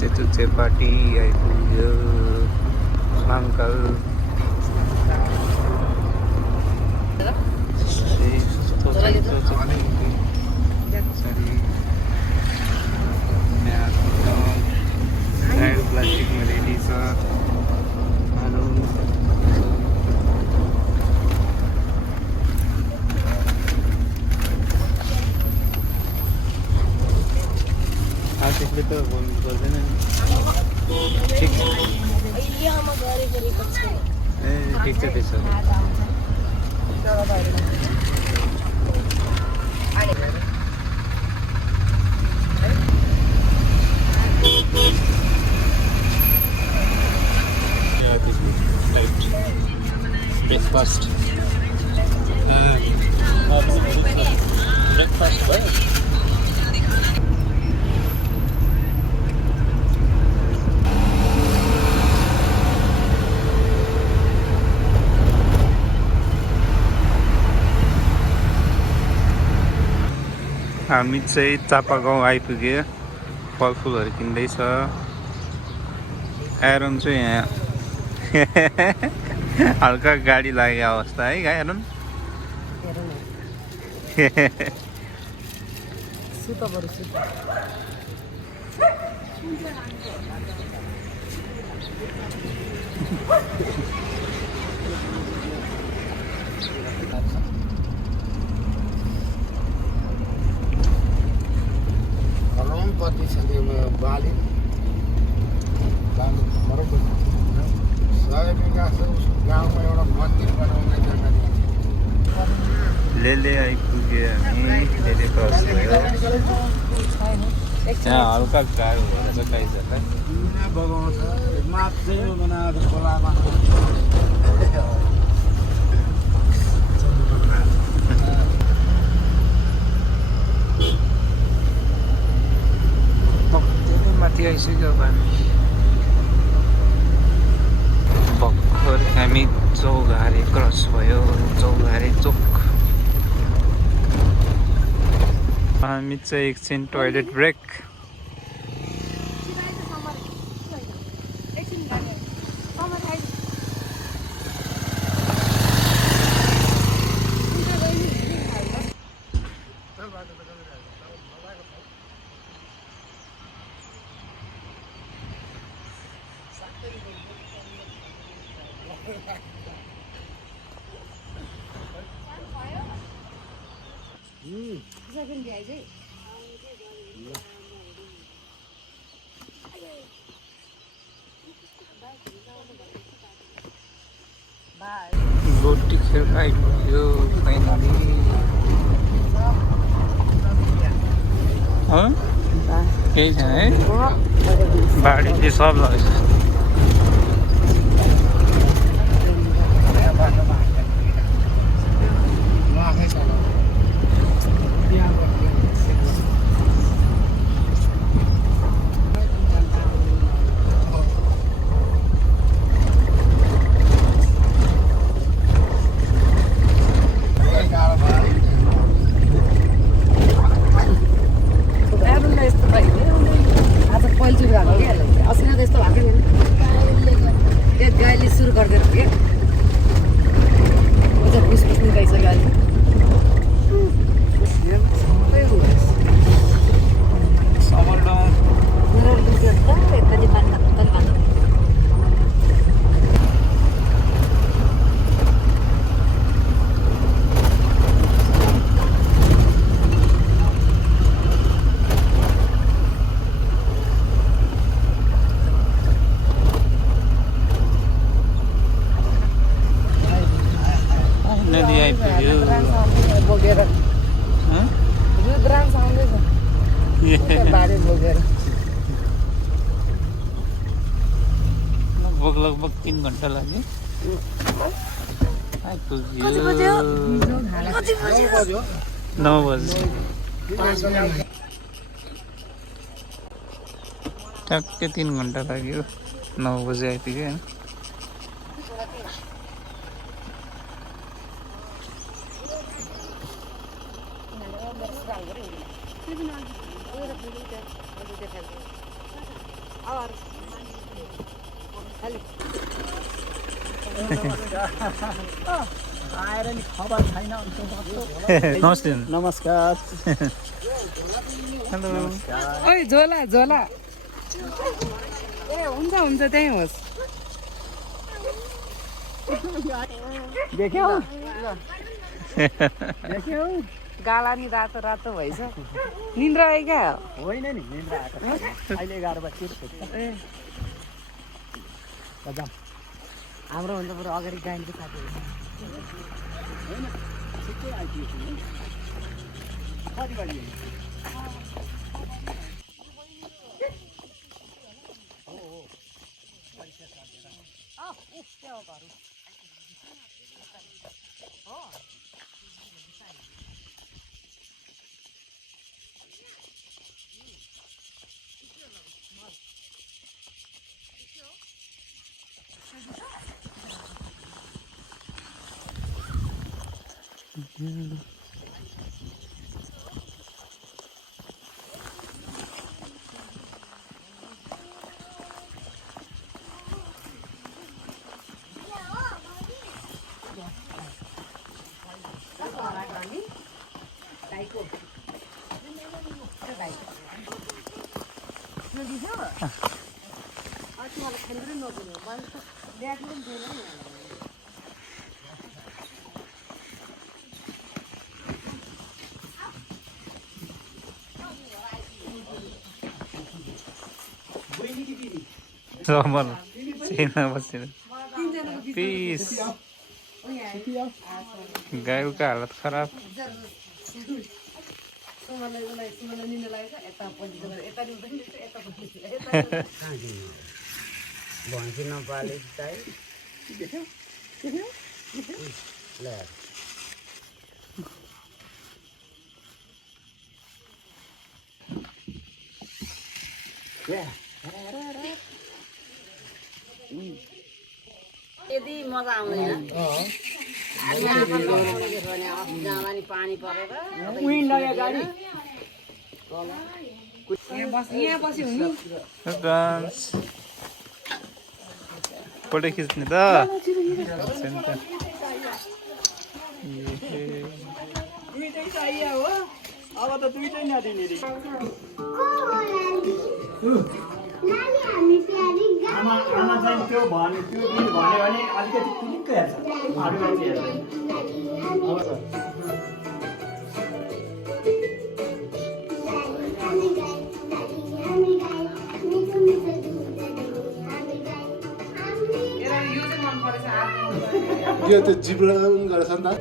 चेपाटी आइपुग्यो अङ्कल प्लास्टिकमा रेडी छ आशिकले त भन्नु पर्दैन नि ठिक छ ए ठिक छ त्यसो breakfast हामी चाहिँ चापागाउँ आइपुग्यो फलफुलहरू किन्दैछ एरन चाहिँ यहाँ हल्का गाडी लागेको अवस्था है एरन पत्नी छ त्यो बाली गाउँमा एउटा मन्दिर बनाउने लेले आइपुग्यो हामी लेले क्रस भयो त्यहाँ हल्का गाह्रो भएर चाहिँ गाइजहरूलाई बगाउँछ माप चाहिँ बनाएको खोलामा माथि आइसक्यो अब हामी भर्खर हामी चौघारे क्रस भयो चौघारे चोक हामी चाहिँ एकछिन टोइलेट ब्रेक गोटी खेल आइपुग्यो फाइनली केही छैन है बाढीले सब लग्छ लगभग 3 घन्टा लाग्यो आइपुग्यो 9 बजे टक्कै 3 घन्टा लाग्यो 9 बजे आइपुग्यो हैन आएर नि खबर छैन नमस्ते नमस्कार हेलो ओइ झोला झोला ए हुन्छ हुन्छ त्यही होस् देख्यौ देख्यौ गाला नि रातो रातो भएछ निन्द्रा आयो क्या होइन नि निन्द्रा आएको अहिले 11 बजी ए जाम हाम्रो भन्दा बरु अगाडि गाइन्छ साथी होइन छिट्टै आइपुग्यो कति बजी चमल चेनमा बसेर पिस गाईको हालत खराब भैँसी नपाले चाहिँ ल यदि मजा आउँदैन जाँदा नि पानी परेर यहाँ बस्यो हुनु डान्स फोटो खिच्ने त दुईटै चाहियो हो अब त दुईटै नदिने रे आमा चाहिँ त्यो भन्यो त्यो दिन भन्यो भने अलिकति कुलिक्क हेर्छ अरू मान्छे यो त जिब्राउन गरेछ नि त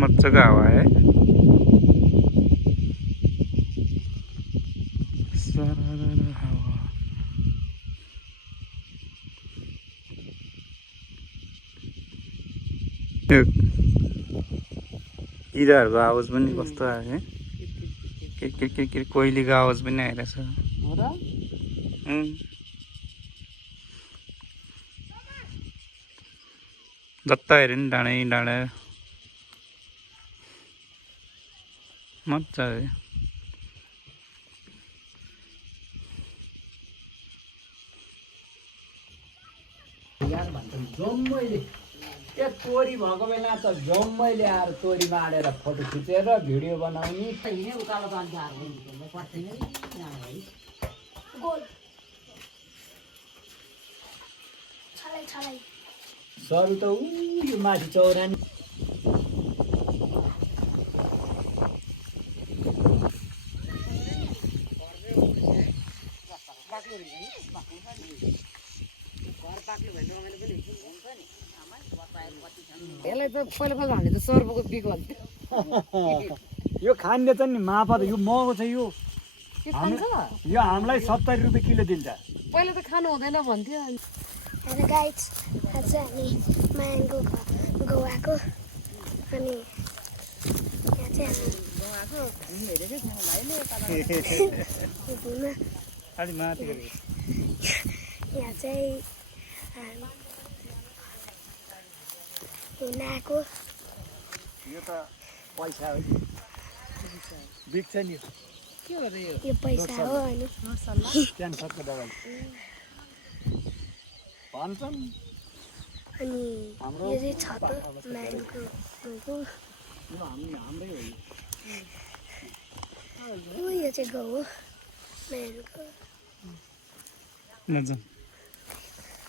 मजाको हावा है सरर हावा किराहरूको आवाज पनि कस्तो आयो है के कोइलीको आवाज पनि आइरहेछ जता हेऱ्यो नि डाँडै डाँडा मजा है यार भन्छ जम्मैले ए तोरी भएको बेला त जम्मैले आएर तोरी माडेर फोटो खिचेर भिडियो बनाउने हिँडे उकालो जान्छ पर्दैन सरू त ऊ यो माथि चौरानी घर पाक्लो भने रमाइलो पनि हुन्छ नि यसलाई त पहिला पहिला हामीले त सर्पको बिक भन्थ्यो यो खाने त नि मापा त यो महँगो छ यो के खान्छ यो हामीलाई 70 रुपियाँ किलो दिन्छ पहिला त खानु हुँदैन भन्थ्यो हेलो गाइज आज हामी मायाङको गोवाको अनि यहाँ चाहिँ हामी अलि माथि गरेको यहाँ चाहिँ हिँडाएको यो त पैसा हो बिक्छ नि के हो र यो यो पैसा हो अनि क्यान्सरको दबाई भन्छन् अनि यो चाहिँ छत हो मायाङको गाउँको यो हाम्रै हो यो चाहिँ गाउँ हो मायाङको नजाउँ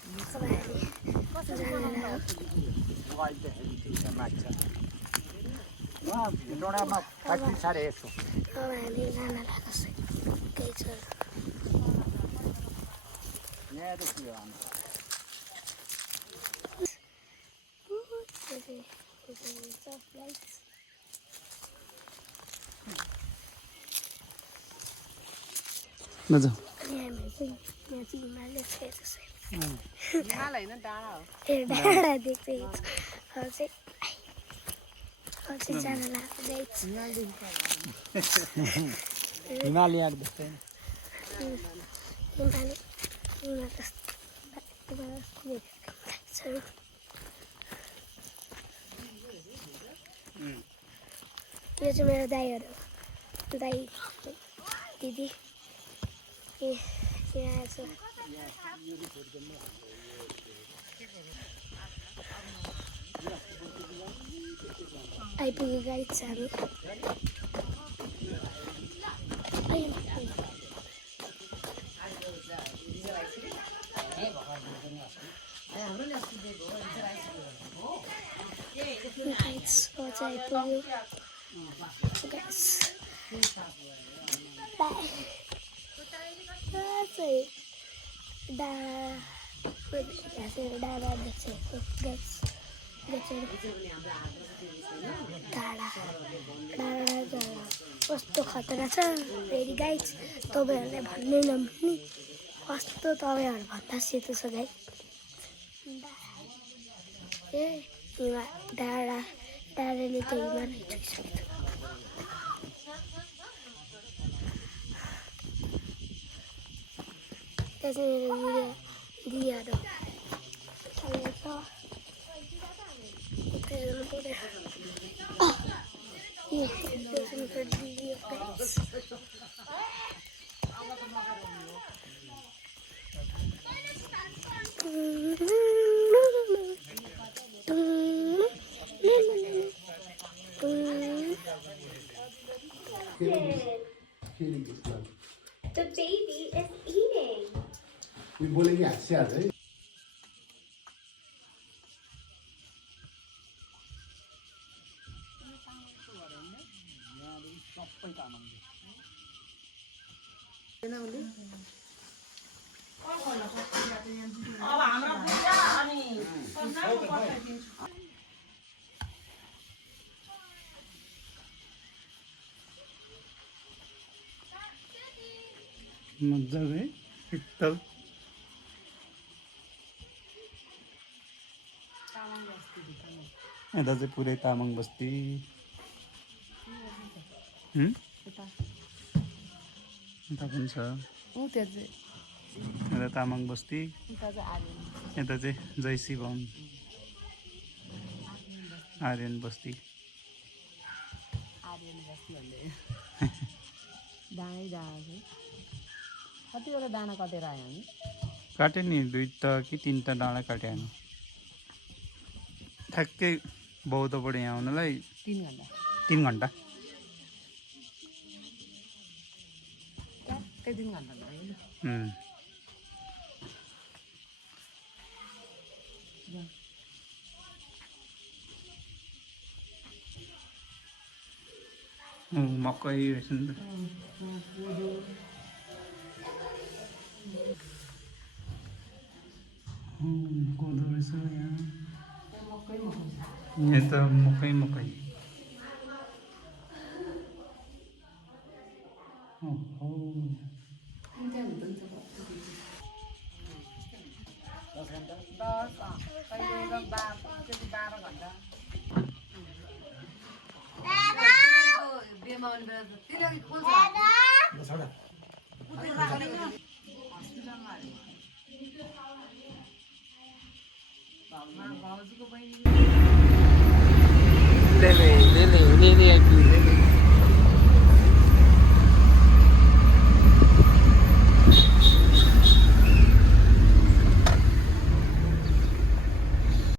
अब हामी मोबाइल त हेरिदिन्छ माग्छ ढोँडामा 35 साढे 100 अब हामी जान लागेको छ केही छ यहाँदेखि हो हाम्रो नजाउँ अनि हामी चाहिँ यहाँ चाहिँ हिमाल देख्छ हिमाल होइन डाँडा हो ए डाँडा देख्छ अब चाहिँ जान लागेको गाइज हिमाल यहाँ देख्दैन हिमाल यो चाहिँ मेरो दाईहरू दाई दिदी यहाँ आएछ आइपुग्यो गाइड हामी आइपुग्यो डाँडा देख्छ कस्तो खतरा छ फेरि गाइड तपाईँहरूलाई भन्नै नभन्ने कस्तो तपाईँहरू भन्दा सेतो छ गाइड ए डाँडाले त हिमाल छोइसक्यो त्यहाँ चाहिँ मेरो दिदीहरू छ The baby is eating. ये बोलेंगे हंसी आ जाए मजाको है एकदम यता चाहिँ पुरै तामाङ बस्ती यता पनि छ यता तामाङ बस्ती यता चाहिँ जय शिवम आर्यन बस्ती कतिवटा दाना कटेर आयो नि काट्यो नि 2 कि 3 डाँडा काट्यो हामी ठ्याक्कै बौद्धबाट यहाँ आउनलाई 3 घन्टा 3 घन्टा ट्याक्कै 3 घन्टा लाग्यो मकै रहेछ नि त कोदो रहेछ यहाँ मकै यहाँ त मकै मकै ले ले ले ले ले ले